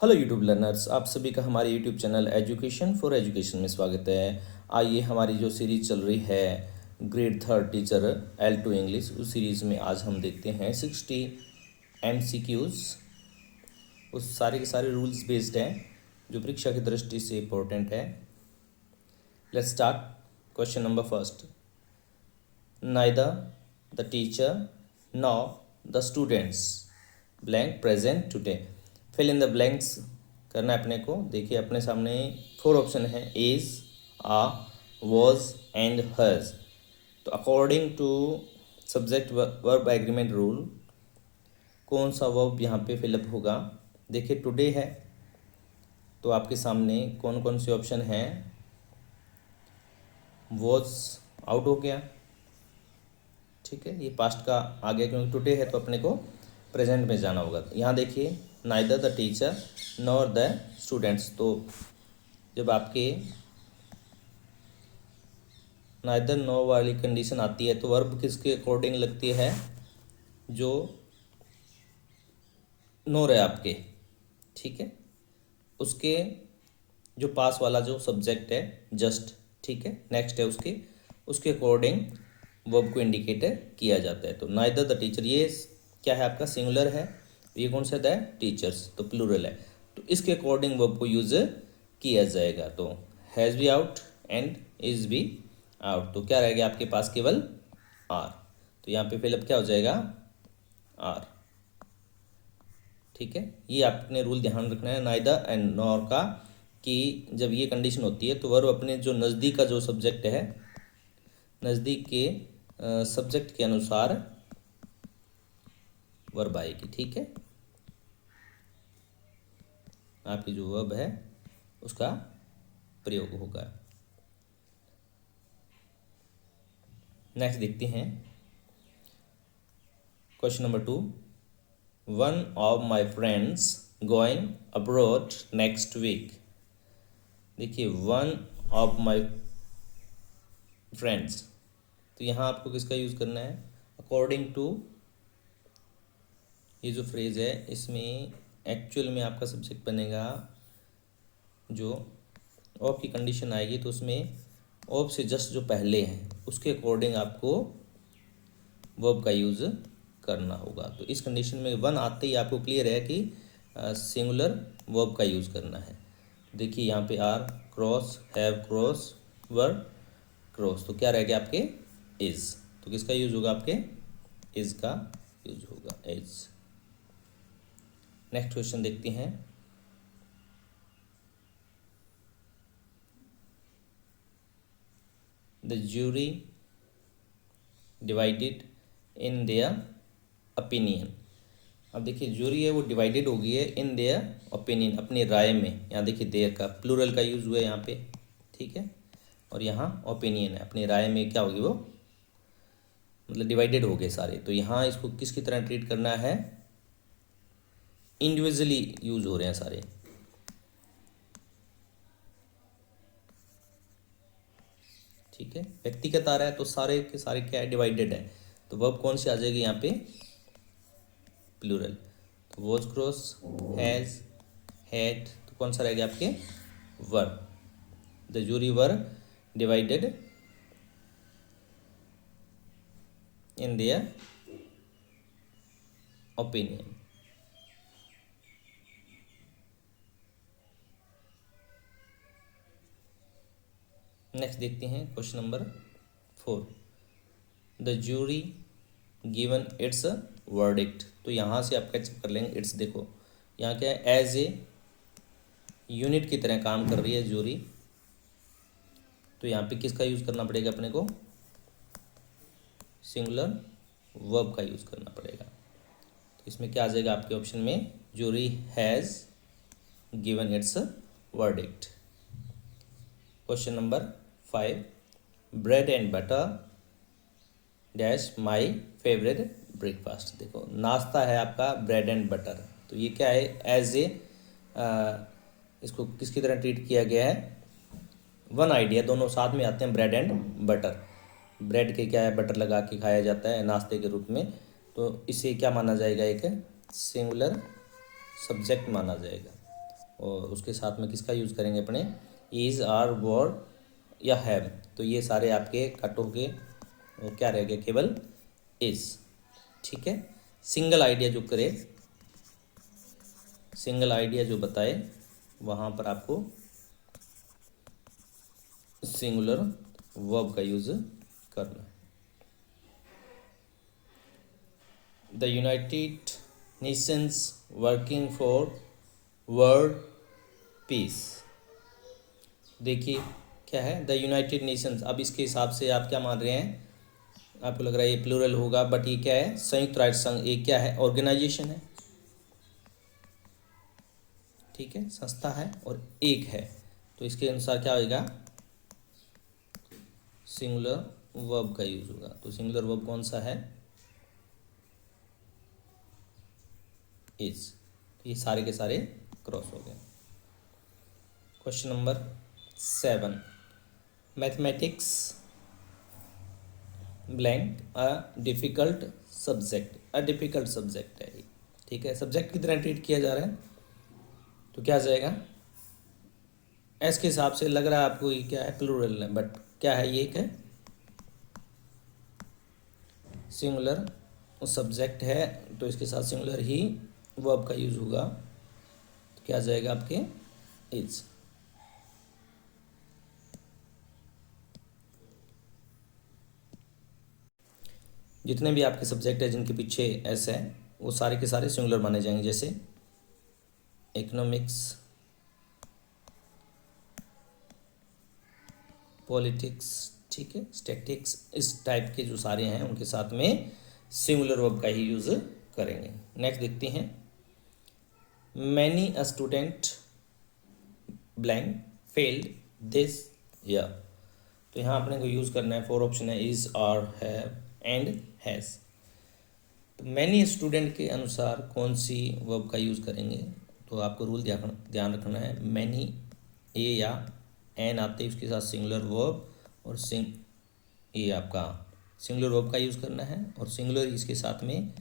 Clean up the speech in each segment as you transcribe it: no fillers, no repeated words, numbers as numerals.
Hello YouTube learners, आप सभी का हमारे YouTube channel education for education में स्वागत है। आइए हमारी जो सीरीज़ चल रही है grade third teacher L2 English, उस सीरीज़ में आज हम देखते हैं 60 MCQs। उस सारे के सारे रूल्स बेस्ड हैं जो परीक्षा की दृष्टि से इम्पोर्टेंट है। Let's start. Question number first, neither the teacher nor the students blank present today. Fill in the blanks करना है अपने को। देखिए अपने सामने 4 ऑप्शन है, is, uh, was and has. तो according to subject verb agreement rule कौन सा वर्ब यहाँ पे फिलअप होगा। देखिए टुडे है तो आपके सामने कौन कौन से ऑप्शन हैं। वॉज आउट हो गया, ठीक है, ये पास्ट का आ गया क्योंकि टुडे है तो अपने को प्रेजेंट में जाना होगा। यहाँ देखिए neither the teacher nor the students, तो जब आपके नाइदर नो वाली कंडीशन आती है तो वर्ब किसके अकॉर्डिंग लगती है, जो नोर है आपके, ठीक है, उसके जो पास वाला जो सब्जेक्ट है जस्ट, ठीक है, नेक्स्ट है उसके अकॉर्डिंग वर्ब को इंडिकेटर किया जाता है। तो नाइदर द टीचर, ये क्या है आपका, सिंगुलर है, ये कौन सा द टीचर्स, तो प्लूरल है, तो इसके अकॉर्डिंग वर्ब को यूज किया जाएगा। तो has be out and is be out, तो क्या रहेगा आपके पास, केवल आर। तो यहाँ पे फिलअप क्या हो जाएगा, आर, ठीक है। ये आपने रूल ध्यान रखना है नाइदर एंड नॉर का, कि जब ये कंडीशन होती है तो वर्ब अपने जो नज़दीक का जो सब्जेक्ट है, नज़दीक के सब्जेक्ट के अनुसार वर्ब आएगी, ठीक है, आपकी जो वर्ब है उसका प्रयोग होगा। नेक्स्ट देखते हैं question number 2, one of my friends going abroad next week. देखिए वन ऑफ माई फ्रेंड्स, तो यहाँ आपको किसका यूज़ करना है, अकॉर्डिंग टू ये जो फ्रेज है इसमें एक्चुअल में आपका सब्जेक्ट बनेगा, जो ऑफ की कंडीशन आएगी तो उसमें ऑफ से जस्ट जो पहले है उसके अकॉर्डिंग आपको वर्ब का यूज़ करना होगा। तो इस कंडीशन में वन आते ही आपको क्लियर है कि सिंगुलर वर्ब का यूज़ करना है। देखिए यहाँ पे are, cross, have, cross, were, cross, तो क्या रहेगा आपके, इज, तो किसका यूज होगा, आपके इज का यूज होगा, इज। नेक्स्ट क्वेश्चन देखते हैं, the jury divided in their opinion. अब देखिए ज्यूरी है वो डिवाइडेड हो गई है इन देयर ओपिनियन, अपनी राय में। यहाँ देखिए देयर का प्लूरल का यूज हुआ है यहाँ पे, ठीक है, और यहाँ ओपिनियन है, अपनी राय में क्या होगी वो, मतलब डिवाइडेड हो गए सारे। तो यहाँ इसको किसकी तरह ट्रीट करना है, इंडिविजुअली यूज हो रहे हैं सारे, ठीक है, व्यक्तिगत आ रहा है तो सारे के सारे क्या है, डिवाइडेड है, तो वर्ब कौन सी आ जाएगी यहाँ पे, प्लूरल। तो वॉज, क्रॉस, हैज, हैड, तो कौन सा रहेगा आपके, verb. The jury were divided in their opinion. Next देखते हैं question number 4, the jury given its verdict. तो यहाँ से आप कैचअप कर लेंगे, इट्स देखो यहाँ क्या है, एज ए यूनिट की तरह काम कर रही है ज्यूरी, तो यहाँ पे किसका यूज़ करना पड़ेगा अपने को, सिंगुलर वर्ब का यूज़ करना पड़ेगा। तो इसमें क्या आ जाएगा आपके ऑप्शन में, jury has given its verdict. Question number 5, bread and butter dash my favourite breakfast. देखो नाश्ता है आपका ब्रेड एंड बटर, तो ये क्या है, एज ए इसको किसकी तरह ट्रीट किया गया है, वन आइडिया, दोनों साथ में आते हैं, ब्रेड एंड बटर। ब्रेड के क्या है, बटर लगा के खाया जाता है नाश्ते के रूप में, तो इसे क्या माना जाएगा, एक सिंगुलर सब्जेक्ट माना जाएगा। और उसके साथ में किसका यूज़ करेंगे अपने, इज़, आर, वर या हैव। तो ये सारे आपके कट हो गए और क्या रह गया, केवल इज़। ठीक है, सिंगल आइडिया जो करे, सिंगल आइडिया जो बताए, वहाँ पर आपको सिंगुलर वर्ब का यूज़ करना है। The United Nations working for world peace. देखिए क्या है, द यूनाइटेड नेशंस। अब इसके हिसाब से आप क्या मान रहे हैं, आपको लग रहा है ये प्लूरल होगा, बट ये क्या है, संयुक्त राष्ट्र संघ। ये क्या है, ऑर्गेनाइजेशन है। ठीक है, संस्था है और एक है, तो इसके अनुसार क्या होगा, सिंगुलर वर्ब का यूज होगा। तो सिंगुलर वर्ब कौन सा है, इज। ये सारे के सारे क्रॉस हो गए। Question number 7, mathematics blank a difficult subject. A difficult subject है ये। ठीक है, सब्जेक्ट की तरह ट्रीट किया जा रहा है, तो क्या आ जाएगा, एस के हिसाब से लग रहा है आपको ये क्या है, प्लूरल है, बट क्या है, ये एक है सिंगुलर सब्जेक्ट है, तो इसके साथ सिंगुलर ही वर्ब का यूज होगा। तो क्या आ जाएगा आपके, इज। जितने भी आपके सब्जेक्ट है जिनके पीछे एस है, वो सारे के सारे सिंगुलर माने जाएंगे, जैसे इकोनॉमिक्स, पॉलिटिक्स, ठीक है, स्टैटिक्स, इस टाइप के जो सारे हैं उनके साथ में सिंगुलर वर्ब का ही यूज करेंगे। नेक्स्ट देखते हैं, many a student blank failed this year. तो यहाँ अपने को यूज़ करना है, 4 ऑप्शन है, is, are, have and has. तो मैनी स्टूडेंट के अनुसार कौन सी वर्ब का यूज़ करेंगे, तो आपको रूल ध्यान रखना है, मैनी ए या एन आते उसके साथ सिंगुलर वर्ब, और ये आपका सिंगुलर वर्ब का यूज़ करना है, और सिंगुलर इसके साथ में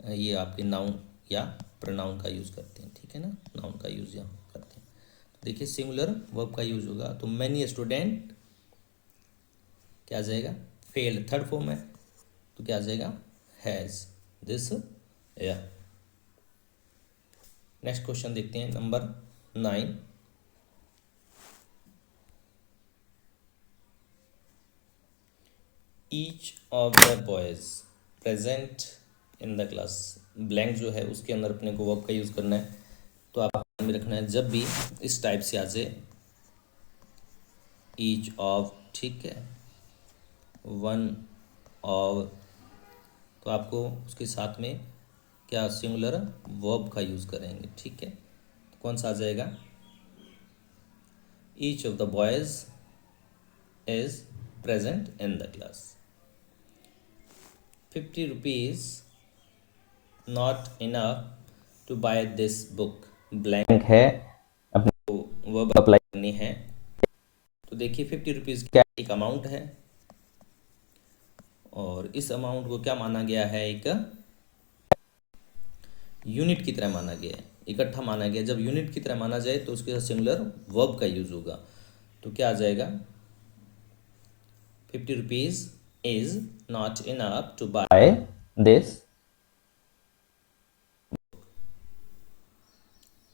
ये आपके नाउन या प्रोनाउन का यूज़ करते हैं। ठीक है ना, नाउन का यूज़ यहाँ करते हैं। तो देखिए सिंगुलर वर्ब का यूज़ होगा, तो मैनी स्टूडेंट क्या आ जाएगा, फेल्ड, थर्ड फॉर्म है, तो क्या आ जाएगा, has this year. Next question देखते हैं, number 9, each of the boys present in the class. Blank जो है उसके अंदर अपने को वर्ब का यूज़ करना है। तो आप ध्यान में रखना है, जब भी इस टाइप से आ जाए, ईच ऑफ, ठीक है, वन ऑफ, तो आपको उसके साथ में क्या सिंगुलर वर्ब का यूज़ करेंगे। ठीक है, तो कौन सा आ जाएगा, each of the boys is present in the class. 50 rupees not enough to buy this book. Blank है, अपने को वर्ब अप्लाई करनी है। तो देखिए 50 रुपीज़ क्या एक अमाउंट है, और इस अमाउंट को क्या माना गया है, एक यूनिट की तरह माना गया है, इकट्ठा माना गया। जब यूनिट की तरह माना जाए तो उसके साथ सिंगुलर वर्ब का यूज होगा। तो क्या आ जाएगा, 50 rupees is not enough to buy this.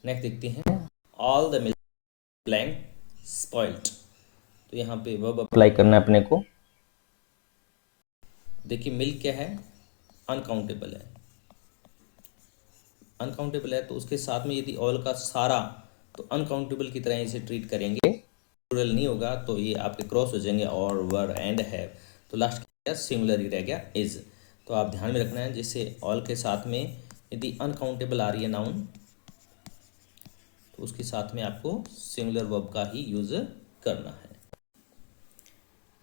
Next देखते हैं, all the milk blank spoiled. तो यहाँ पे वर्ब अप्लाई करना है अपने को। देखिए मिल्क क्या है, अनकाउंटेबल है, अनकाउंटेबल है, तो उसके साथ में यदि ऑल का सारा, तो अनकाउंटेबल की तरह इसे ट्रीट करेंगे, प्लूरल नहीं होगा, तो ये आपके क्रॉस हो जाएंगे, और, वर एंड हैव। तो लास्ट क्या, सिंगुलर ही रह गया, इज। तो आप ध्यान में रखना है, जैसे ऑल के साथ में यदि अनकाउंटेबल आ रही है नाउन, तो उसके साथ में आपको सिंगुलर वर्ब का ही यूज करना है।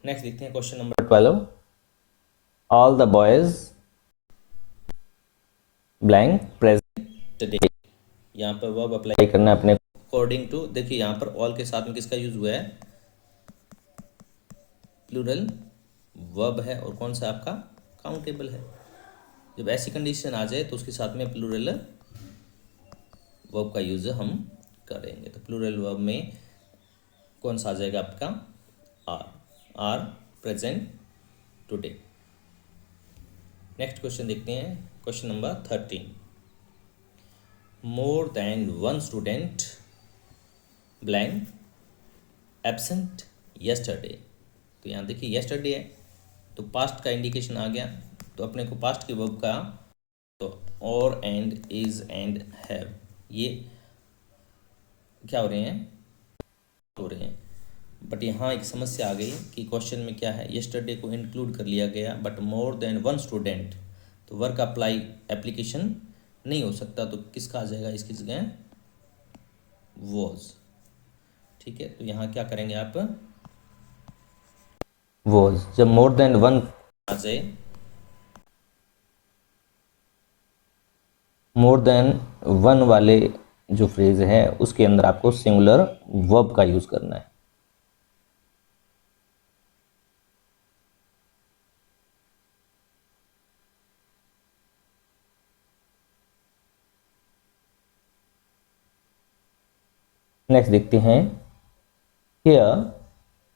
नेक्स्ट देखते हैं question number 12, all the boys blank present today. यहाँ पर वर्ब अप्लाई करना है अपने अकॉर्डिंग टू। देखिए यहाँ पर ऑल के साथ में किसका यूज हुआ है, प्लूरल वर्ब है, और कौन सा आपका काउंटेबल है। जब ऐसी कंडीशन आ जाए तो उसके साथ में प्लूरल वर्ब का यूज हम करेंगे। तो प्लूरल वर्ब में कौन सा आ जाएगा आपका? Are present today. Next question देखते हैं, question number 13। More than one student blank absent yesterday. तो यहाँ देखिए येस्टरडे है तो पास्ट का इंडिकेशन आ गया, तो अपने को पास्ट के वर्ब का तो और एंड इज एंड हैव ये क्या हो रहे हैं। बट यहाँ एक समस्या आ गई कि क्वेश्चन में क्या है, येस्टरडे को इंक्लूड कर लिया गया but more than one student, तो वर्क अप्लाई एप्लीकेशन नहीं हो सकता, तो किसका आ जाएगा इसकी जगह? वॉज। ठीक है, तो यहाँ क्या करेंगे आप? वॉज। जब मोर देन वन आ जाए, मोर देन वन वाले जो फ्रेज है उसके अंदर आपको सिंगुलर वर्ब का यूज करना है। नेक्स्ट देखते हैं, here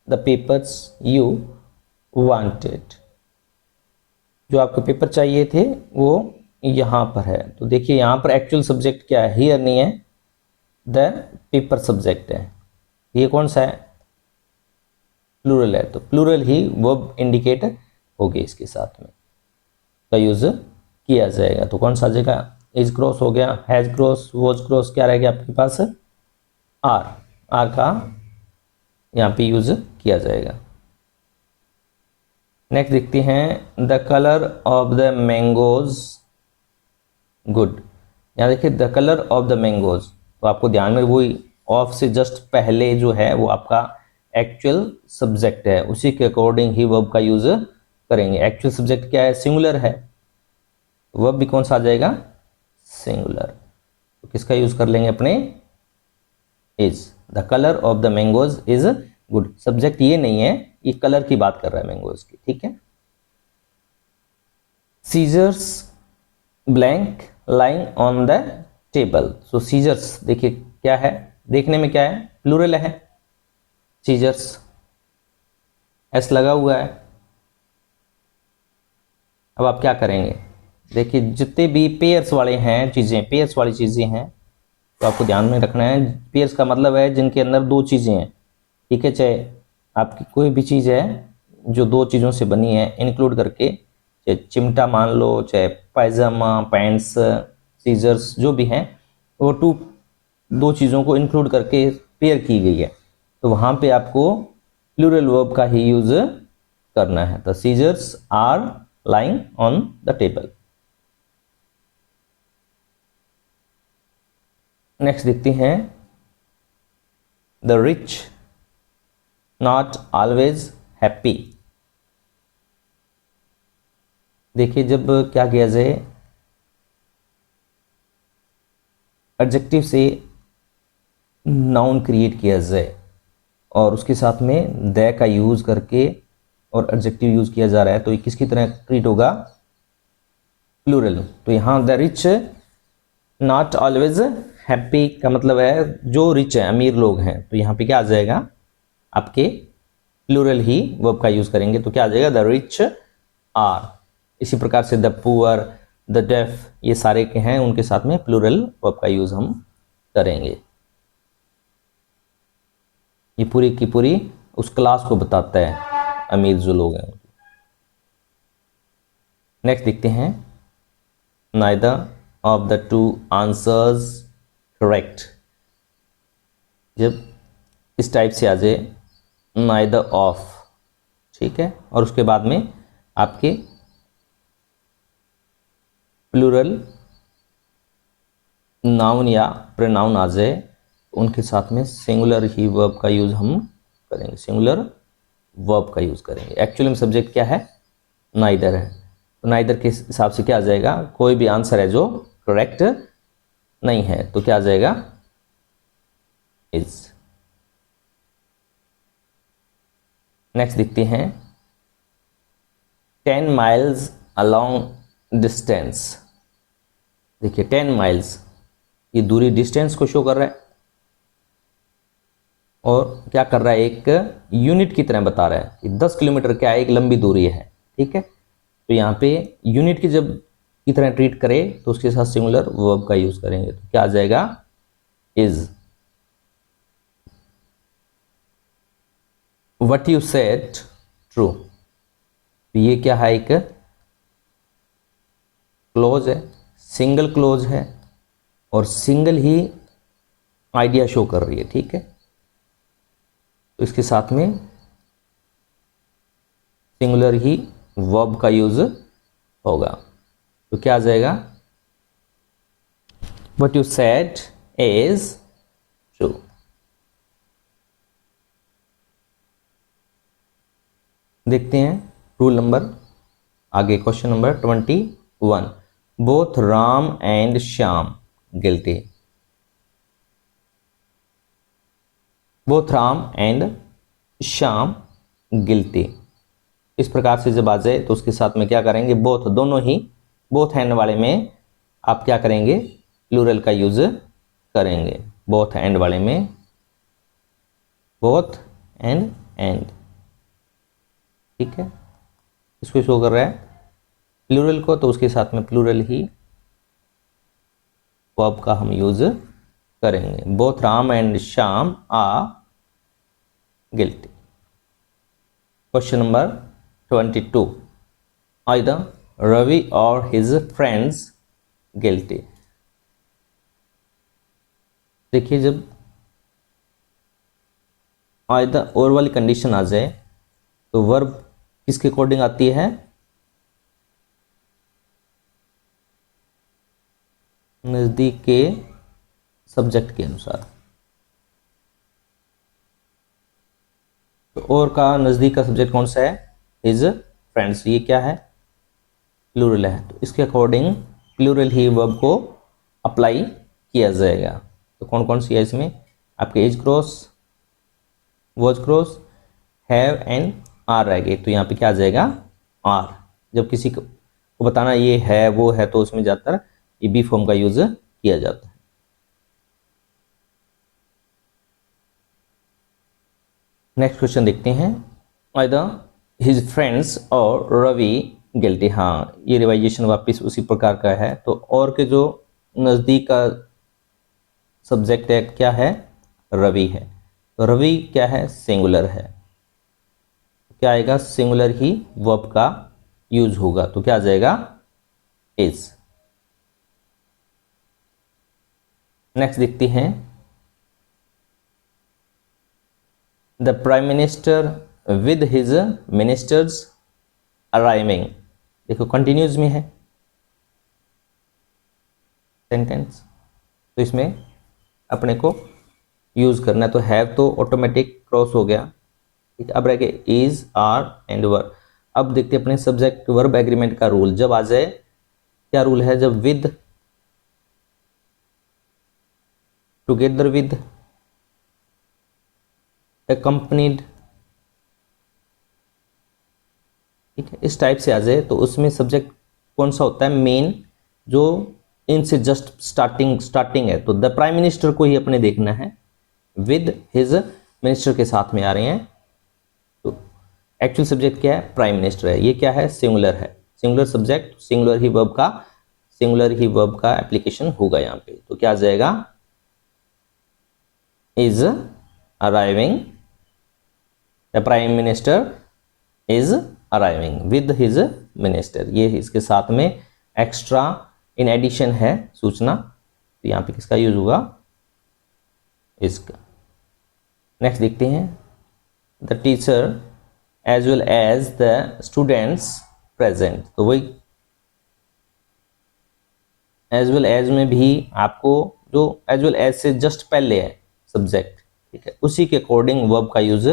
the papers you wanted. जो आपको पेपर चाहिए थे वो यहाँ पर है। तो देखिए यहाँ पर एक्चुअल सब्जेक्ट क्या है, हियर नहीं है, द पेपर सब्जेक्ट है। ये कौन सा है? प्लूरल है, तो प्लूरल ही वर्ब इंडिकेट होगी, इसके साथ में का यूज किया जाएगा। तो कौन सा आ जाएगा? इज क्रॉस हो गया, हैज क्रॉस, वॉज क्रॉस, क्या रहेगा आपके पास? आर का यहाँ पे यूज किया जाएगा। नेक्स्ट देखते हैं, the colour of the mangoes good. यहाँ देखिए the colour of the mangoes, तो आपको ध्यान में वही ऑफ से जस्ट पहले जो है वो आपका एक्चुअल सब्जेक्ट है, उसी के अकॉर्डिंग ही वर्ब का यूज करेंगे। एक्चुअल सब्जेक्ट क्या है? सिंगुलर है, वर्ब भी कौन सा आ जाएगा? सिंगुलर। तो किसका यूज कर लेंगे अपने? Is. The colour of the mangoes is good. Subject ये नहीं है, ये कलर की बात कर रहा है मैंगोज की। ठीक है, scissors blank lying on the table. So scissors देखिए क्या है, देखने में क्या है? प्लूरल है, सीजर्स एस लगा हुआ है। अब आप क्या करेंगे? देखिए जितने भी पेयर्स वाले हैं चीज़ें, पेयर्स वाली चीज़ें हैं, तो आपको ध्यान में रखना है। पेयर्स का मतलब है जिनके अंदर दो चीज़ें हैं। ठीक है, चाहे आपकी कोई भी चीज़ है जो दो चीज़ों से बनी है इंक्लूड करके, चाहे चिमटा मान लो, चाहे पायजामा, पैंट्स, सीजर्स जो भी हैं, वो दो चीज़ों को इंक्लूड करके पेयर की गई है, तो वहाँ पे आपको प्लूरल वर्ब का ही यूज करना है। The scissors are lying on the table. Next देखते हैं, the rich not always happy. देखिए जब क्या किया जाए, एडजेक्टिव से नाउन क्रिएट किया जाए और उसके साथ में द का यूज करके और एडजेक्टिव यूज किया जा रहा है, तो ये किसकी तरह ट्रीट होगा? प्लूरल। तो यहाँ the rich not always happy का मतलब है जो रिच है, अमीर लोग हैं, तो यहाँ पे क्या आ जाएगा? आपके प्लूरल ही वर्ब का यूज करेंगे, तो क्या आ जाएगा? The rich are. इसी प्रकार से द पुअर, द डेफ, ये सारे के हैं, उनके साथ में प्लूरल वर्ब का यूज हम करेंगे। ये पूरी की पूरी उस क्लास को बताता है, अमीर जो लोग हैं। नेक्स्ट देखते हैं, neither of the two answers correct. जब इस टाइप से आ जाए नाइदर ऑफ, ठीक है, और उसके बाद में आपके प्लूरल नाउन या प्रोनाउन आ जाए, उनके साथ में सिंगुलर ही वर्ब का यूज हम करेंगे, सिंगुलर वर्ब का यूज करेंगे। एक्चुअली में सब्जेक्ट क्या है? नाइदर है, तो नाइदर के हिसाब से क्या आ जाएगा? कोई भी आंसर है जो करेक्ट नहीं है, तो क्या आ जाएगा? इज। नेक्स्ट देखते हैं, 10 माइल्स अलोंग डिस्टेंस। देखिए 10 माइल्स, ये दूरी डिस्टेंस को शो कर रहा है, और क्या कर रहा है, एक यूनिट की तरह बता रहा है कि 10 किलोमीटर क्या है, एक लंबी दूरी है। ठीक है, तो यहाँ पे यूनिट की जब की तरह ट्रीट करें तो उसके साथ सिंगुलर वर्ब का यूज करेंगे, तो क्या आ जाएगा, is. What you said true, तो ये क्या है, एक क्लोज है, सिंगल क्लोज है और सिंगल ही आइडिया शो कर रही है। ठीक है, तो इसके साथ में सिंगुलर ही वर्ब का यूज होगा, तो क्या आ जाएगा, what you said is true. देखते हैं रूल नंबर आगे, question number 21, both Ram and Shyam guilty. Both Ram and Shyam guilty, इस प्रकार से जब आ जाए तो उसके साथ में क्या करेंगे, बोथ, दोनों ही, बोथ एंड वाले में आप क्या करेंगे, प्लूरल का यूज करेंगे। बोथ एंड वाले में बोथ एंड। ठीक है, इसको शो कर रहा है प्लूरल को, तो उसके साथ में प्लूरल ही वर्ब का हम यूज करेंगे। Both Ram and Shyam are guilty. Question number 22, either Ravi or his friends guilty। देखिए, जब either और वाली कंडीशन आ जाए तो वर्ब किसके अकॉर्डिंग आती है, नजदीक के सब्जेक्ट के अनुसार। तो और का नजदीक का सब्जेक्ट कौन सा है, हिज फ्रेंड्स, ये क्या है, प्लूरल है, तो इसके अकॉर्डिंग प्लूरल ही वर्ब को अप्लाई किया जाएगा। तो कौन कौन सी है इसमें, आपके as cross, was cross, have and are रह गए, तो यहाँ पे क्या आ जाएगा, आर। जब किसी को बताना ये है वो है तो उसमें ज़्यादातर ये बी फॉर्म का यूज किया जाता है। नेक्स्ट क्वेश्चन देखते हैं, either हिज फ्रेंड्स और रवि गिल्टी। हाँ, ये रिवाइजेशन वापस उसी प्रकार का है, तो और के जो नज़दीक का सब्जेक्ट है क्या है, रवि है, तो रवि क्या है, सिंगुलर है, क्या आएगा, सिंगुलर ही वर्ब का यूज होगा, तो क्या आ जाएगा, इज। नेक्स्ट देखते हैं, the prime minister with his ministers arriving. देखो कंटिन्यूज में है सेंटेंस, तो इसमें अपने को यूज करना है, तो हैव तो ऑटोमेटिक क्रॉस हो गया। ठीक है, अब रह गए इज, आर एंड वर। अब देखते हैं अपने सब्जेक्ट वर्ब एग्रीमेंट का रूल जब आ जाए, क्या रूल है, जब विद, टुगेदर विद, accompanied, ठीक है, इस टाइप से आ जाए तो उसमें सब्जेक्ट कौन सा होता है, मेन, जो इनसे जस्ट स्टार्टिंग है, तो द प्राइम मिनिस्टर को ही अपने देखना है, विद हिज मिनिस्टर के साथ में आ रहे हैं, तो एक्चुअल सब्जेक्ट क्या है, प्राइम मिनिस्टर है, ये क्या है, सिंगुलर है, सिंगुलर सब्जेक्ट, सिंगुलर ही वर्ब का एप्लीकेशन होगा यहाँ पे, तो क्या आ जाएगा, is arriving, the prime minister is arriving with his minister, ये इसके साथ में एक्स्ट्रा इन एडिशन है सूचना, तो यहाँ पे किसका यूज होगा, इसका। नेक्स्ट देखते हैं, the teacher as well as the students present, तो वही एज वेल एज में भी आपको जो एज वेल एज से जस्ट पहले है सब्जेक्ट, ठीक है, उसी के अकॉर्डिंग वर्ब का यूज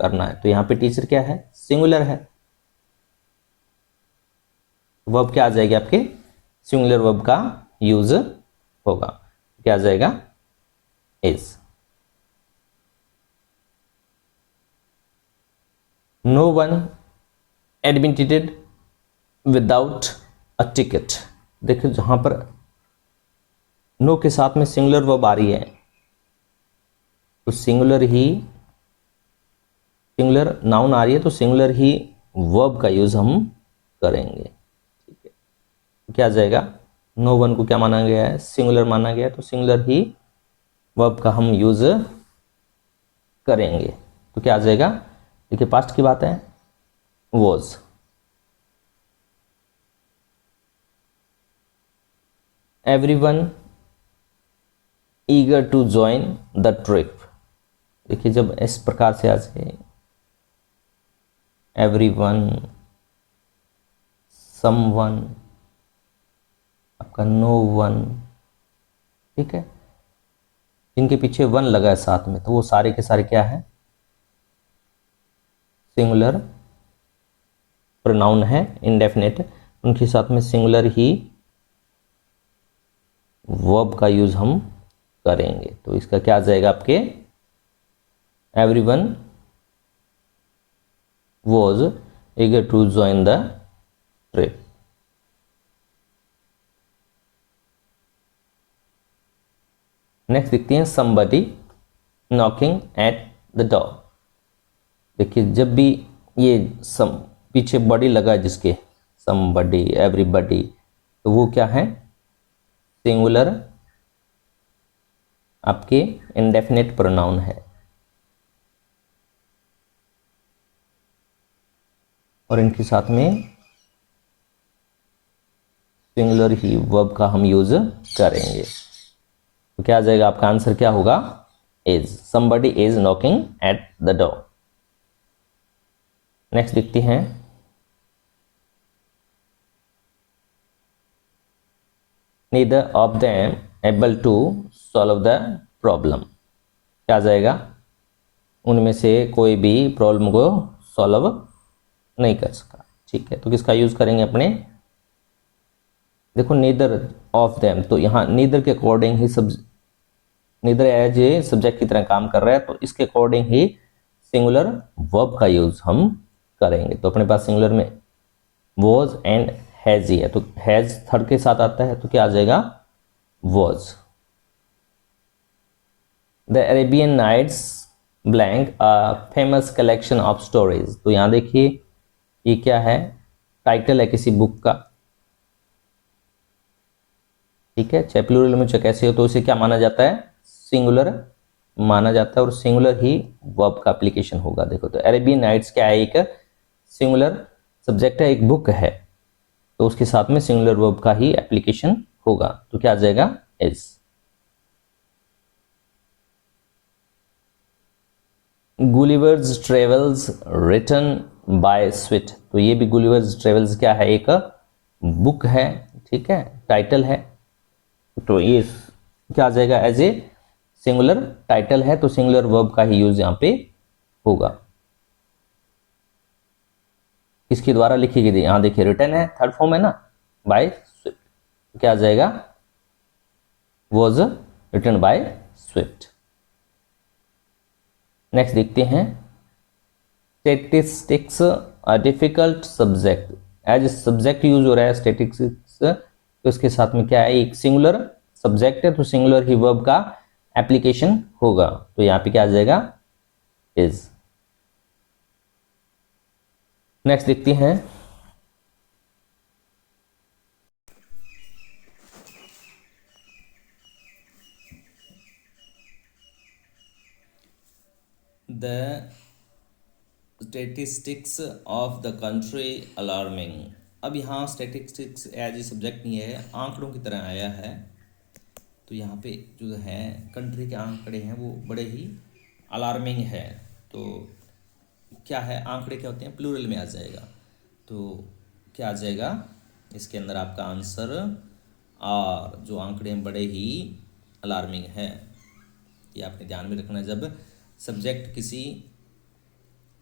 करना है, तो यहाँ पे टीचर क्या है, सिंगुलर है, वर्ब क्या आ जाएगी आपके, सिंगुलर वर्ब का यूज होगा, क्या आ जाएगा, is. No one admitted without a ticket. देखो जहां पर नो के साथ में सिंगुलर वर्ब आ रही है, तो सिंगुलर नाउन आ रही है तो सिंगुलर ही वर्ब का यूज हम करेंगे। ठीक है, तो क्या आ जाएगा, नो वन को क्या माना गया है, सिंगुलर माना गया है, तो सिंगुलर ही वर्ब का हम यूज करेंगे। तो क्या आ जाएगा, देखिए पास्ट की बात है, was. Everyone eager to join the trip. देखिए जब इस प्रकार से आ जाए, एवरीवन, समवन, आपका नो वन, ठीक है, जिनके पीछे वन लगा है साथ में, तो वो सारे के सारे क्या है, सिंगुलर प्रोनाउन है, इंडेफिनेट, उनके साथ में सिंगुलर ही वर्ब का यूज हम करेंगे। तो इसका क्या आ जाएगा आपके, everyone was eager to join the trip. Next देखते हैं, somebody knocking at the door। देखिए जब भी ये पीछे बॉडी लगा है जिसके, somebody, everybody, तो वो क्या है, सिंगुलर आपके इंडेफिनेट प्रोनाउन है, और इनके साथ में सिंगुलर ही वर्ब का हम यूज करेंगे। तो क्या आ जाएगा, आपका आंसर क्या होगा, is, somebody is knocking at the door। Next देखते हैं, neither of them able to solve the problem। क्या आ जाएगा, उनमें से कोई भी प्रॉब्लम को सॉल्व नहीं कर सका। ठीक है, तो किसका यूज करेंगे अपने, देखो नीदर ऑफ देम, तो यहाँ नीदर के अकॉर्डिंग ही नीदर एज ए सब्जेक्ट की तरह काम कर रहा है, तो इसके अकॉर्डिंग ही सिंगुलर वर्ब का यूज हम करेंगे। तो अपने पास सिंगुलर में वॉज एंड हैज ही है, तो हैज थर्ड के साथ आता है, तो क्या आ जाएगा, was. The Arabian Nights blank a famous collection of stories. तो यहाँ देखिए ये क्या है, टाइटल है किसी बुक का, ठीक है, चाहे प्लूरल में चाहे कैसे हो, तो इसे क्या माना जाता है, सिंगुलर माना जाता है, और सिंगुलर ही वर्ब का एप्लीकेशन होगा। देखो तो अरेबियन नाइट्स क्या है, एक सिंगुलर सब्जेक्ट है, एक बुक है, तो उसके साथ में सिंगुलर वर्ब का ही एप्लीकेशन होगा। तो क्या आ जाएगा, is. Gulliver's travels written by Swift. तो ये भी गुलिवर्स ट्रेवल्स क्या है, एक बुक है, ठीक है, टाइटल है, तो ये क्या आ जाएगा, एज ए सिंगुलर टाइटल है, तो सिंगुलर वर्ब का ही यूज यहां पे होगा। किसके द्वारा लिखी गई थी, यहां देखिए रिटन है, थर्ड फॉर्म है ना, बाय स्विफ्ट, क्या आ जाएगा, was written by Swift. Next देखते हैं, statistics a difficult subject. As subject use हो रहा है स्टेटिस्टिक्स, तो इसके साथ में क्या है, एक सिंगुलर सब्जेक्ट है, तो सिंगुलर ही वर्ब का एप्लीकेशन होगा। तो यहां पे क्या आ जाएगा, इज। नेक्स्ट देखते हैं, the statistics of the country alarming. अब यहाँ स्टेटिस्टिक्स एज ए सब्जेक्ट नहीं है, आंकड़ों की तरह आया है, तो यहाँ पे जो है कंट्री के आंकड़े हैं वो बड़े ही अलार्मिंग है। तो क्या है, आंकड़े क्या होते हैं, प्लूरल में आ जाएगा, तो क्या आ जाएगा इसके अंदर आपका आंसर, और जो आंकड़े हैं बड़े ही अलार्मिंग है। ये आपने ध्यान में रखना है, जब सब्जेक्ट किसी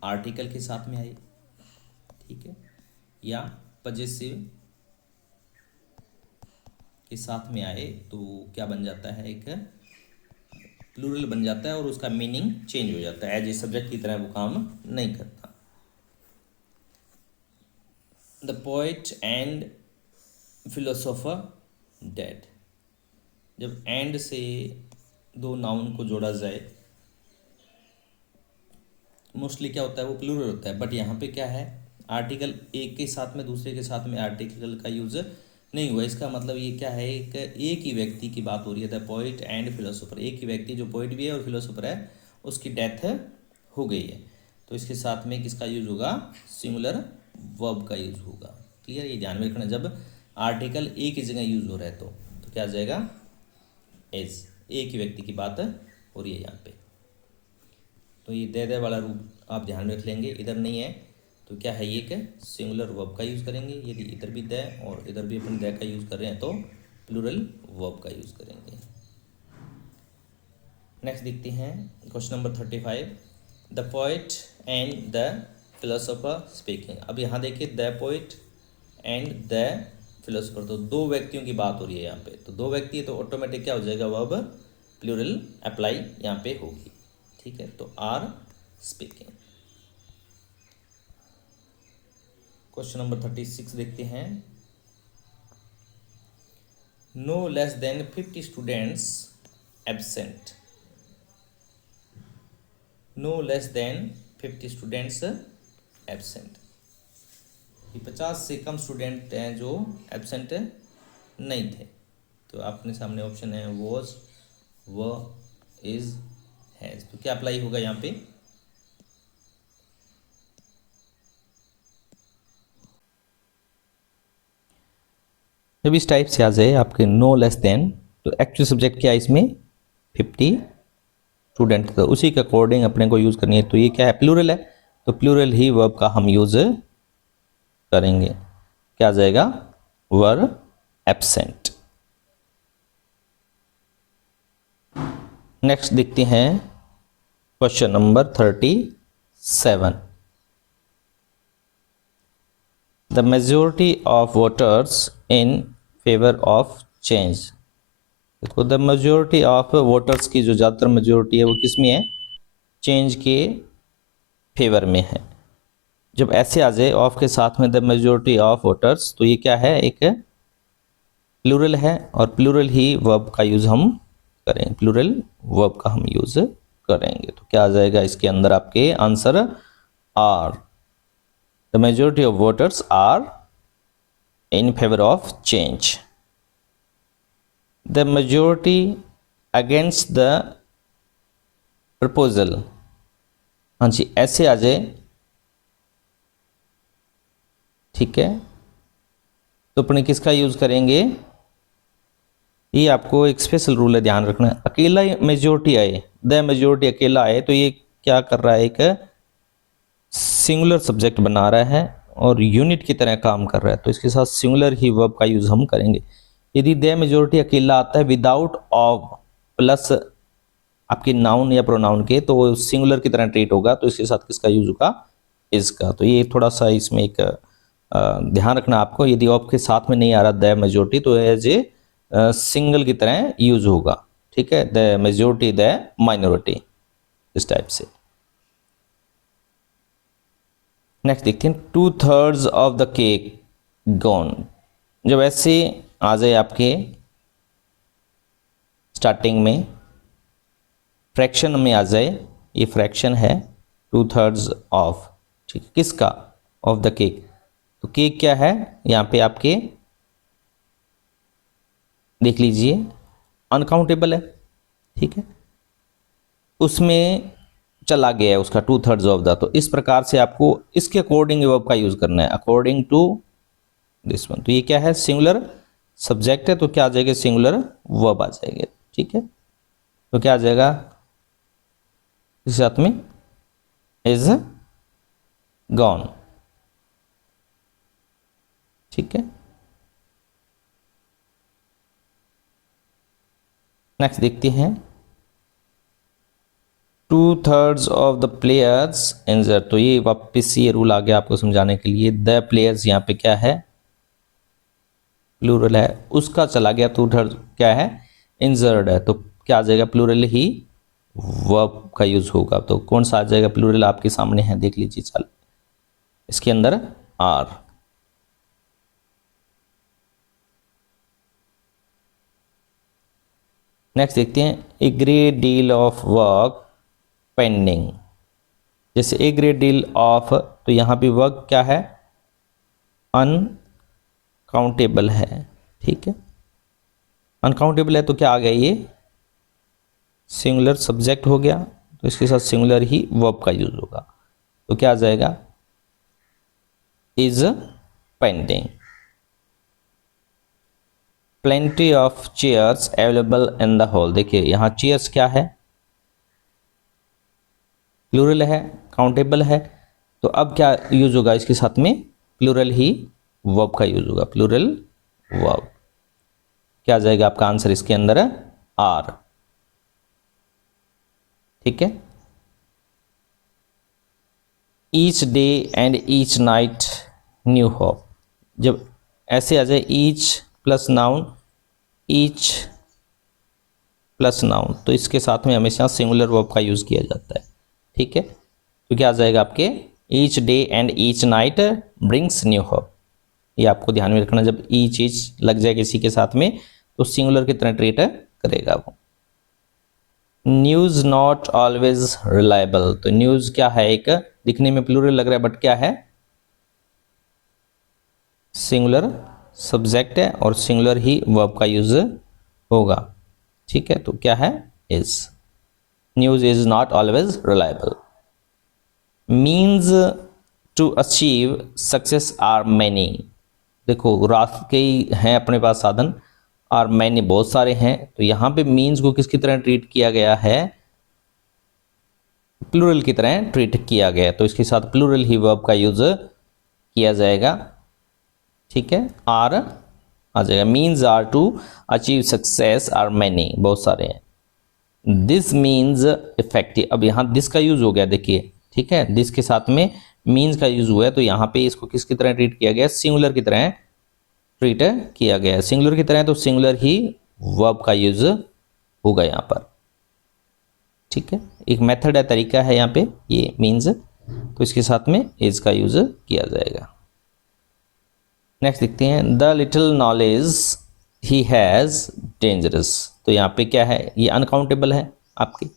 आर्टिकल के साथ में आए, ठीक है, या पजेसिव के साथ में आए, तो क्या बन जाता है, एक प्लूरल बन जाता है, और उसका मीनिंग चेंज हो जाता है, एज ए सब्जेक्ट की तरह वो काम नहीं करता। The poet and philosopher dead. जब एंड से दो नाउन को जोड़ा जाए, मोस्टली क्या होता है, वो प्लूरल होता है। बट यहाँ पे क्या है, आर्टिकल एक के साथ में दूसरे के साथ में आर्टिकल का यूज नहीं हुआ। इसका मतलब ये क्या है, एक ही व्यक्ति की बात हो रही है, द पोइट एंड फिलोसोफर। एक ही व्यक्ति जो पोइट भी है और फिलोसोफर है, उसकी डेथ हो गई है। तो इसके साथ में किसका यूज होगा, सिंगुलर वर्ब का यूज होगा। क्लियर, ये ध्यान में रखना, जब आर्टिकल एक ही जगह यूज हो रहा है तो क्या आ जाएगा, एज। एक ही व्यक्ति की बात हो रही है यहाँ पे। तो ये दे वाला रूप आप ध्यान में रख लेंगे, इधर नहीं है तो क्या है, ये कि सिंगुलर वर्ब का यूज़ करेंगे। यदि इधर भी दे और इधर भी अपन दे का यूज़ कर रहे हैं तो प्लूरल वर्ब का यूज़ करेंगे। नेक्स्ट देखते हैं question number 35, the poet and the philosopher speaking. अब यहाँ देखिए, the poet and the philosopher, तो दो व्यक्तियों की बात हो रही है यहाँ पे। तो दो व्यक्ति है तो ऑटोमेटिक क्या हो जाएगा, वर्ब प्लूरल अप्लाई यहाँ पे होगी। ठीक है, तो आर स्पीकिंग। क्वेश्चन नंबर 36 देखते हैं, no less than 50 students absent. No less than 50 students absent, ये 50 से कम स्टूडेंट हैं जो एब्सेंट नहीं थे। तो अपने सामने ऑप्शन है वॉज, व, इज, हैज। तो क्या अप्लाई होगा यहाँ पे, जब इस टाइप से आ जाए आपके नो लेस देन, तो एक्चुअल सब्जेक्ट क्या है इसमें, 50 स्टूडेंट, तो उसी के अकॉर्डिंग अपने को यूज़ करनी है। तो ये क्या है, प्लूरल है, तो प्लूरल ही वर्ब का हम यूज़ करेंगे। क्या आ जाएगा, वर एब्सेंट। नेक्स्ट देखते हैं question number 37, the majority of voters in favour of change. देखो, द मेजोरिटी ऑफ वोटर्स की जो ज़्यादातर मेजोरिटी है वो किस में है, चेंज के फेवर में है। जब ऐसे आ जाए ऑफ के साथ में द मेजोरिटी ऑफ वोटर्स, तो ये क्या है, एक प्लूरल है, और प्लूरल ही वर्ब का यूज़ हम करेंगे, प्लूरल वर्ब का हम यूज़ करेंगे। तो क्या आ जाएगा इसके अंदर आपके answer, are. The majority of voters are in favour of change. The majority against the proposal, हाँ जी, ऐसे आ जाए, ठीक है, तो अपने किसका यूज़ करेंगे, ये आपको एक स्पेशल रूल है, ध्यान रखना। अकेला मेजोरिटी आए, द मेजोरिटी अकेला आए, तो ये क्या कर रहा है, एक सिंगुलर सब्जेक्ट बना रहा है और यूनिट की तरह काम कर रहा है। तो इसके साथ सिंगुलर ही वर्ब का यूज़ हम करेंगे। यदि द मेजोरिटी अकेला आता है विदाउट ऑफ प्लस आपके नाउन या प्रोनाउन के, तो वो सिंगुलर की तरह ट्रीट होगा। तो इसके साथ किसका यूज होगा, इसका। तो ये थोड़ा सा इसमें एक ध्यान रखना आपको, यदि ऑफ के साथ में नहीं आ रहा द मेजोरिटी, तो एज ए सिंगल की तरह यूज होगा। ठीक है, द मेजोरिटी द माइनॉरिटी, इस टाइप से। नेक्स्ट देखते हैं, 2/3 ऑफ द केक गॉन। जब ऐसे आ जाए आपके स्टार्टिंग में फ्रैक्शन में आ जाए, ये फ्रैक्शन है 2/3 ऑफ, ठीक है, किसका, ऑफ द केक। तो केक क्या है यहाँ पे आपके, देख लीजिए, अनकाउंटेबल है, ठीक है, उसमें चला गया है उसका 2/3 ऑफ द। तो इस प्रकार से आपको इसके अकॉर्डिंग वर्ब का यूज करना है, अकॉर्डिंग टू दिस वन। तो ये क्या है, सिंगुलर सब्जेक्ट है, तो क्या आ जाएगा, सिंगुलर वर्ब आ जाएगा। ठीक है, तो क्या आ जाएगा इस साथ में, इज गॉन। ठीक है, नेक्स्ट देखते हैं, 2/3 ऑफ द प्लेयर्स इंजर्ड। तो ये वापस ये रूल आ गया आपको समझाने के लिए, द प्लेयर्स यहाँ पे क्या है, प्लूरल है, उसका चला गया 2/3 क्या है, इंजर्ड है। तो क्या आ जाएगा, प्लूरल ही वर्ब का यूज होगा। तो कौन सा आ जाएगा, प्लूरल आपके सामने है, देख लीजिए, चल इसके अंदर आर। नेक्स्ट देखते हैं, a great deal of work pending. जैसे ए ग्रेट डील ऑफ, तो यहाँ पे वर्क क्या है, अनकाउंटेबल है, ठीक है। अनकाउंटेबल है तो क्या आ गया, ये सिंगुलर सब्जेक्ट हो गया, तो इसके साथ सिंगुलर ही वर्ब का यूज होगा, तो क्या आ जाएगा, is pending. Plenty of chairs available in the hall, देखिए यहाँ चेयर्स क्या है, प्लूरल है, काउंटेबल है, तो अब क्या यूज होगा इसके साथ में, प्लूरल ही वर्ब का यूज होगा, प्लूरल वर्ब। क्या आ जाएगा आपका आंसर इसके अंदर, आर, ठीक है। Each day and each night new hope, जब ऐसे आ जाए each plus noun, each plus noun, तो इसके साथ में हमेशा सिंगुलर वर्ब का यूज किया जाता है, ठीक है। तो क्या आ जाएगा आपके, each day and each night brings new hope, ये आपको ध्यान में रखना, जब ईच लग जाए किसी के साथ में तो सिंगुलर की तरह ट्रीट करेगा वो। न्यूज नॉट ऑलवेज रिलायबल, तो न्यूज क्या है, एक दिखने में प्लूरल लग रहा है बट क्या है, सिंगुलर सब्जेक्ट है और सिंगुलर ही वर्ब का यूज होगा, ठीक है। तो क्या है, is, news is not always reliable. Means to achieve success are many, देखो रास्ते कई हैं अपने पास साधन, आर मैनी बहुत सारे हैं, तो यहां पे मीन्स को किसकी तरह ट्रीट किया गया है, प्लूरल की तरह ट्रीट किया गया, तो इसके साथ प्लूरल ही वर्ब का यूज किया जाएगा, ठीक है। आर आ जाएगा, means are to achieve success are many, बहुत सारे हैं। दिस मीन्स इफेक्टिव, अब यहाँ दिस का यूज हो गया, देखिए, ठीक है, दिस के साथ में मीन्स का यूज हुआ है, तो यहाँ पे इसको किसकी तरह ट्रीट किया गया, सिंगुलर की तरह ट्रीट किया गया है, सिंगुलर की तरह, तो सिंगुलर ही वर्ब का यूज होगा यहाँ पर, ठीक है। एक मेथड है, तरीका है यहाँ पे, ये मीन्स, तो इसके साथ में इज का यूज किया जाएगा। नेक्स्ट देखते हैं, the little knowledge he has dangerous, तो यहाँ पे क्या है, ये अनकाउंटेबल है आपकी,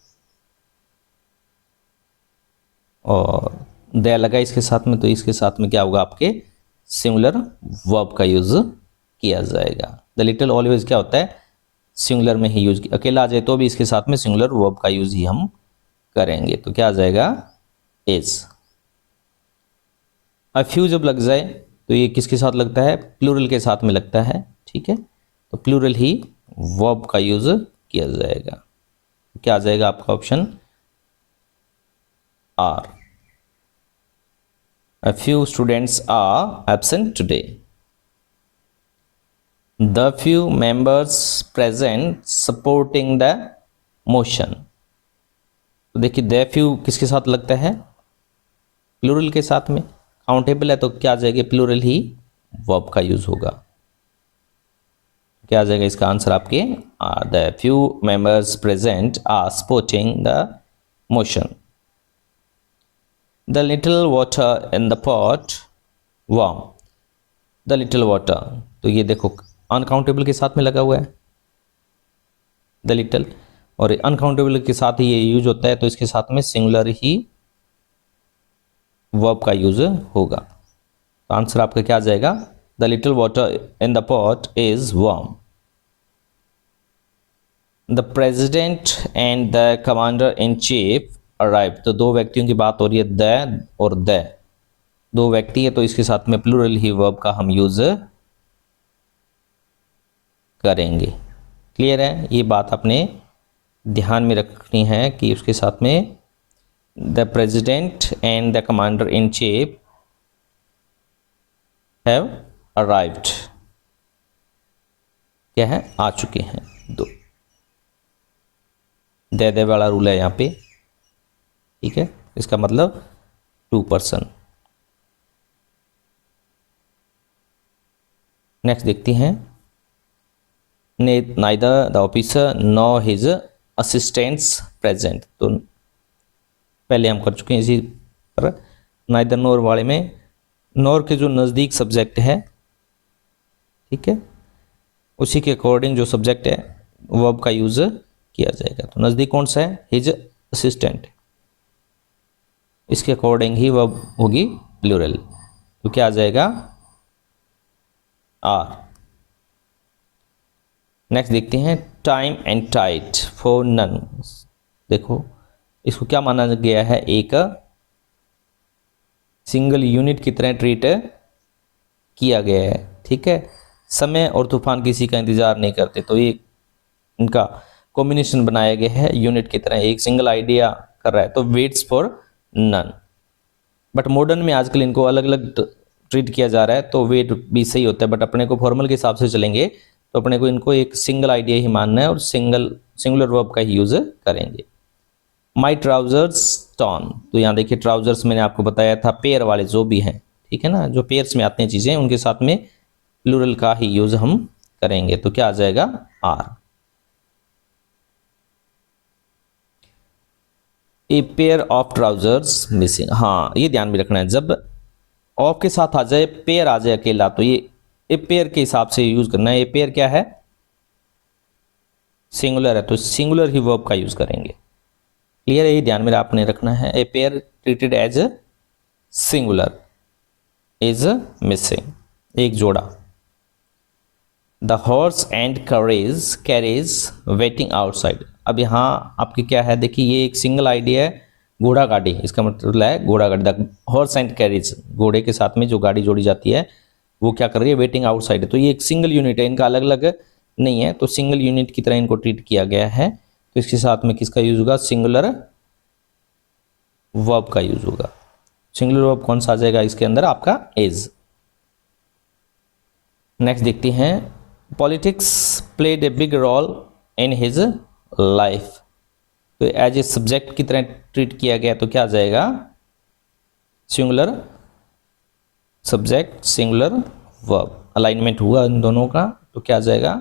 और दया लगा इसके साथ में, तो इसके साथ में क्या होगा आपके, सिंगुलर वर्ब का यूज किया जाएगा। द लिटिल ऑलवेज क्या होता है, सिंगुलर में ही यूज, अकेला आ जाए तो भी इसके साथ में सिंगुलर वर्ब का यूज ही हम करेंगे, तो क्या आ जाएगा, इज। अ फ्यू जब लग जाए तो ये किसके साथ लगता है, प्लूरल के साथ में लगता है, ठीक है, तो प्लूरल ही वर्ब का यूज किया जाएगा, क्या आ जाएगा आपका option, are. A few students are absent today. The few members present supporting the motion. तो देखिए the few किसके साथ लगता है, प्लूरल के साथ में, काउंटेबल है तो क्या आ जाएगा, प्लूरल ही वर्ब का यूज होगा, क्या आ जाएगा इसका आंसर आपके, the few members present are supporting the motion. The little water in the pot warm. The little water, तो ये देखो अनकाउंटेबल के साथ में लगा हुआ है द लिटल, और अनकाउंटेबल के साथ ही ये यूज होता है, तो इसके साथ में सिंगुलर ही वर्ब का यूज होगा, तो आंसर आपका क्या आ जाएगा, the little water in the pot is warm. The president and the commander in chief arrive, तो दो व्यक्तियों की बात हो रही है, द और द, दो व्यक्ति है, तो इसके साथ में प्लूरल ही वर्ब का हम यूज करेंगे। क्लियर है, ये बात आपने ध्यान में रखनी है कि उसके साथ में the president and the commander in chief have arrived, क्या है, आ चुके हैं, दो, दे वाला रूल है यहाँ पे, ठीक है, इसका मतलब 2 पर्सन। नेक्स्ट देखते हैं, neither the officer nor his assistants present, तो पहले हम कर चुके हैं इसी पर, नाइदर नॉर वाले में नॉर के जो नज़दीक सब्जेक्ट है, ठीक है, उसी के अकॉर्डिंग जो सब्जेक्ट है वर्ब का यूज किया जाएगा, तो नज़दीक कौन सा है, हिज असिस्टेंट, इसके अकॉर्डिंग ही वह होगी प्लूरल। तो क्या आ जाएगा आर। नेक्स्ट देखते हैं time and tide for none. देखो इसको क्या माना गया है, एक सिंगल यूनिट की तरह ट्रीट किया गया है। ठीक है, समय और तूफान किसी का इंतजार नहीं करते, तो ये इनका कॉम्बिनेशन बनाया गया है यूनिट की तरह, एक सिंगल आइडिया कर रहा है तो waits for none. But modern में आजकल इनको अलग अलग ट्रीट किया जा रहा है, तो वेट भी सही होता है, बट अपने को फॉर्मल के हिसाब से चलेंगे तो अपने को इनको एक सिंगल आइडिया ही मानना है और सिंगुलर वर्ब का ही यूज करेंगे। माई ट्राउजर्स टॉन, तो यहाँ देखिए ट्राउजर्स मैंने आपको बताया था पेयर वाले जो भी हैं, ठीक है ना, जो पेयर्स में आते हैं चीजें उनके साथ में प्लूरल का ही यूज हम करेंगे। तो क्या आ जाएगा are. A pair of trousers missing, हाँ ये ध्यान में रखना है, जब ऑफ के साथ आ जाए पेयर आ जाए अकेला तो ये ए पेयर के हिसाब से यूज करना है। ए पेयर क्या है, सिंगुलर है, तो सिंगुलर ही वर्ब का यूज करेंगे। क्लियर है, ये ध्यान में आपने रखना है। A pair treated as singular is missing, एक जोड़ा। The horse and carriage waiting outside. अब यहाँ आपकी क्या है, देखिए ये एक सिंगल आइडिया है, घोड़ा गाड़ी, इसका मतलब है घोड़ा गाड़ी। द हॉर्स एंड कैरेज, घोड़े के साथ में जो गाड़ी जोड़ी जाती है वो क्या कर रही है, वेटिंग आउटसाइड। तो ये एक सिंगल यूनिट है, इनका अलग अलग नहीं है, तो सिंगल यूनिट की तरह इनको ट्रीट किया गया है। तो इसके साथ में किसका यूज होगा, सिंगुलर वर्ब का यूज होगा। सिंगुलर वर्ब कौन सा आ जाएगा इसके अंदर, आपका इज। नेक्स्ट देखते हैं politics played a big role in his life. तो एज ए सब्जेक्ट की तरह ट्रीट किया गया, तो क्या आ जाएगा singular subject singular verb, alignment हुआ इन दोनों का, तो क्या आ जाएगा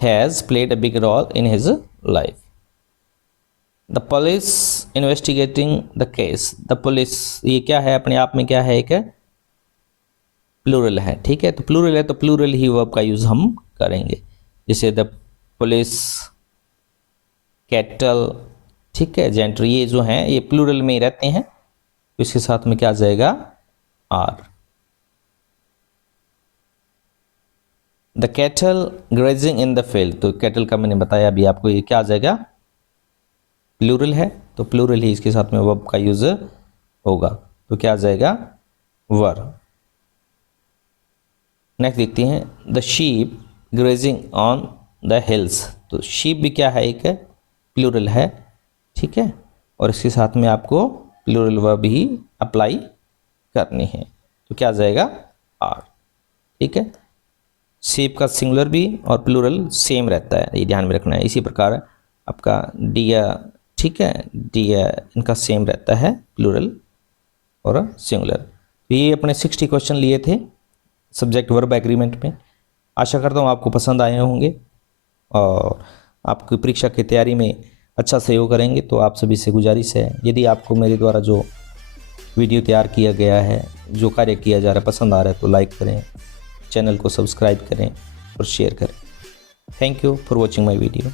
has played a big role in his life. The police investigating the case, the police ये क्या है, अपने आप में क्या है, एक प्लूरल है। ठीक है, तो प्लूरल है तो प्लूरल ही वर्ब का यूज हम करेंगे, जैसे द पुलिस, कैटल, ठीक है, जेंटर, ये जो हैं ये प्लूरल में ही रहते हैं, तो इसके साथ में क्या आ जाएगा are. The cattle grazing in the field, तो कैटल का मैंने बताया अभी आपको, ये क्या आ जाएगा प्लूरल है, तो प्लूरल ही इसके साथ में वर्ब का यूज होगा, तो क्या आ जाएगा वर। नेक्स्ट देखते हैं the sheep grazing on the hills, तो शीप भी क्या है, एक प्लूरल है। ठीक है, और इसके साथ में आपको प्लूरल वर्ब ही अप्लाई करनी है, तो क्या आ जाएगा आर। ठीक है, शीप का सिंगुलर भी और प्लूरल सेम रहता है, ये ध्यान में रखना है। इसी प्रकार आपका डिया, ठीक है, डिया इनका सेम रहता है प्लूरल और सिंगुलर। ये अपने 60 क्वेश्चन लिए थे सब्जेक्ट वर्ब एग्रीमेंट में। आशा करता हूँ आपको पसंद आए होंगे और आपकी परीक्षा की तैयारी में अच्छा सहयोग करेंगे। तो आप सभी से गुजारिश है, यदि आपको मेरे द्वारा जो वीडियो तैयार किया गया है, जो कार्य किया जा रहा है पसंद आ रहा है, तो लाइक करें, चैनल को सब्सक्राइब करें और शेयर करें। Thank you for watching my video.